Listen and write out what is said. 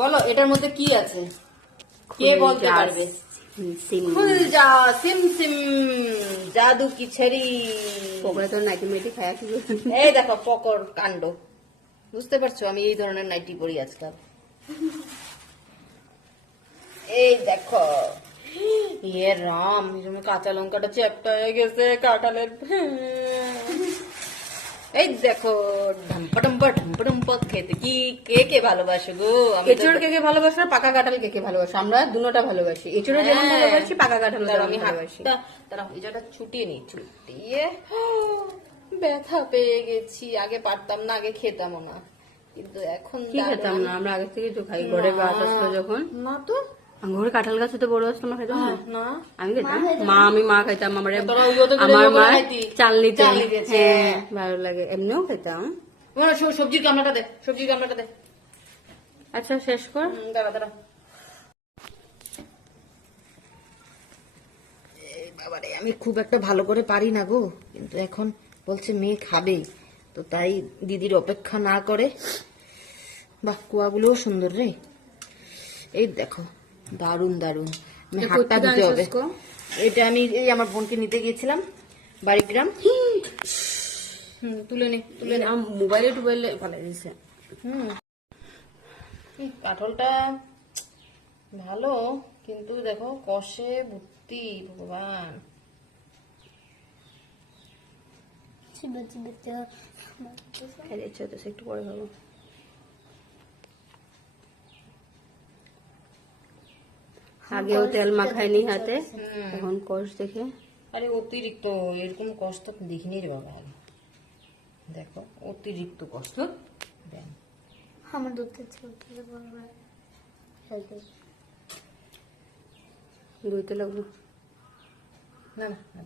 বলো এটার মধ্যে কি আছে, কে বলতে পারবে? খুল যা সিম সিম জাদু কি ছড়ি। পকড়ে তো নাইটি মেটি খায় কি। এই দেখো পকড় কাণ্ড, বুঝতে পারছো আমি এই ধরনের নাইটি পরি আজকাল। এই দেখো ইয়ে রাম, কাঁচা লঙ্কাটা চ্যাপ্টা হয়ে গেছে কাঁঠালের। এই দেখো ঢম্পা খেতে কি কে কে ভালোবাসে গো? আমি এঁচড় কে কে ভালোবাসো, পাকা কাঁঠাল কে কে ভালোবাসো? আমরা দুটোটা ভালোবাসি, এঁচড়ে যেমন ভালোবাসি পাকা কাঁঠাল আমি ভালোবাসি। তারা এটাটা ছুটিয়ে নি, ছুটিয়ে ব্যথা পেয়ে গেছি। আগে পারতাম না, আগে খেতামও না, কিন্তু এখন কি খেতাম না আমরা আগে থেকে তো খাই। ঘরে গাছ আসলো যখন, না তো ঘরে কাঁঠাল গাছ তো বড় আসতো, আমরা খাইতাম না। না আমি খেতাম, মা খাইতাম, আমার আমার মা খাইতি। চালনিতে। চালনি দিয়েছে। হ্যাঁ ভালো লাগে, এমনিও খেতাম। সবজির গামলাটা দে, সবজির গামলাটা দে। আচ্ছা শেষ কর। দাঁড়া দাঁড়া। বাবারে আমি খুব একটা ভালো করে পারি না গো, কিন্তু এখন বলছে মেয়ে খাবে, তো তাই দিদির অপেক্ষা না করে। বাহ কুয়াগুলোও সুন্দর রে, এই দেখো দারুন দারুন। আমি হাতটা ধুতে হবে। এটা আমি এই আমার বোনকে নিতে গিয়েছিলাম বাড়িগ্রাম। তুলে নে তুলে নে। মোবাইলে টোবাইলে পালাই দিছে। কাঁঠালটা ভালো, কিন্তু দেখো কষে ভর্তি, ভগবান। একটু পরে খাবো। আগেও তেল মাখায়নি হাতে, এখন কষ দেখে। আরে অতিরিক্ত এরকম কষ্ট দেখিনি রে বাবা আগে। দেখো অতিরিক্ত কষ্ট দেন। আমার দুধ ধুইতে লাগবো না না